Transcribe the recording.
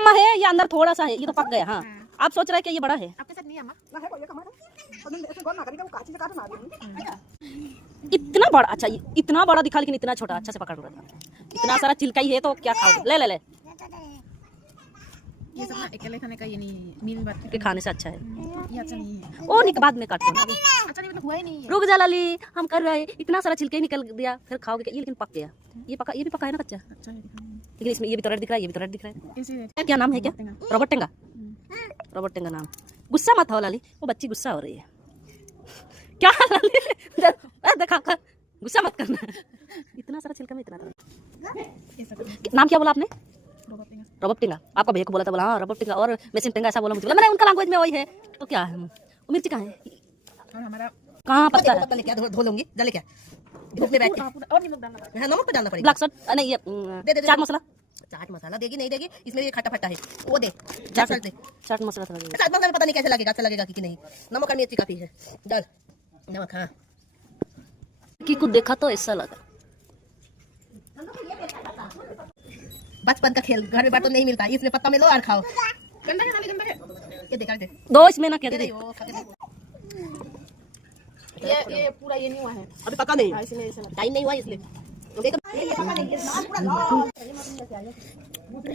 अम्मा है, ये अंदर थोड़ा सा है, ये तो पक गया। हाँ आप सोच रहे हैं कि ये बड़ा है। आपके साथ नहीं है अम्मा? इतना बड़ा, अच्छा इतना बड़ा दिखा लेकिन इतना छोटा। अच्छा से पकड़ रहा था। इतना सारा चिल्का ही है तो क्या खाओगे? ले ले ले, ये सब ना अकेले खाने का ये नहीं है, मिल बात के खाने से अच्छा है। ये अच्छा नहीं है। ओ निक बाद में काटो। अच्छा नहीं मतलब हुआ ही नहीं है। रुक जा लाली, हम कर रहे हैं। इतना सारा छिलके ही निकल दिया, फिर खाओगे क्या? ये लेकिन पक गया। ये पका, ये भी पका है ना कच्चा। अच्छा है। लेकिन इसमें ये भी तो रेड दिख रहा है, ये भी तो रेड दिख रहा है। कैसे? क्या नाम है? क्या रॉबर्ट टेंगा? रॉबर्ट टेंगा नाम। गुस्सा मत हो लाली, वो बच्ची गुस्सा हो रही है। क्या लाली देखा कर, गुस्सा मत करना। इतना सारा छिलका में इतना नाम क्या बोला आपने? रॉबर्ट टेंगा। आपका भैया को बोला था, बोला हाँ रॉबर्ट टेंगा और मेसिन टेंगा ऐसा बोला मुझे। मैंने उनका लैंग्वेज में वही है तो क्या है। वो मिर्ची कहाँ है? और हमारा कहाँ पत्ता है? पत्ता लेके धो लूंगी, जले क्या धूप में बैठ के। और नमक डालना पड़ेगा। हाँ नमक तो डालना पड़ेगा। ब्लैक सॉल्ट नहीं, ये चाट मसाला। चाट मसाला देगी नहीं देगी, इसमें ये खट्टा फट्टा है, वो दे। चाट चाट दे। चाट मसाला थोड़ा दे। चाट मसाला में पता नहीं कैसे लगेगा, अच्छा लगेगा कि नहीं। नमक और मिर्ची काफी है, डाल नमक। हाँ की को देखा तो ऐसा लगा। बचपन का खेल, घर में बार तो नहीं मिलता, इसमें पत्ता में लो और खाओ। गंदा है, गंदा है। ये देखा दे दो इसमें ना क्या दे। ये पूरा ये नहीं हुआ है। अभी पका नहीं, इसलिए ऐसा लगता टाइम नहीं हुआ इसलिए। देखो ये पका नहीं, ये पूरा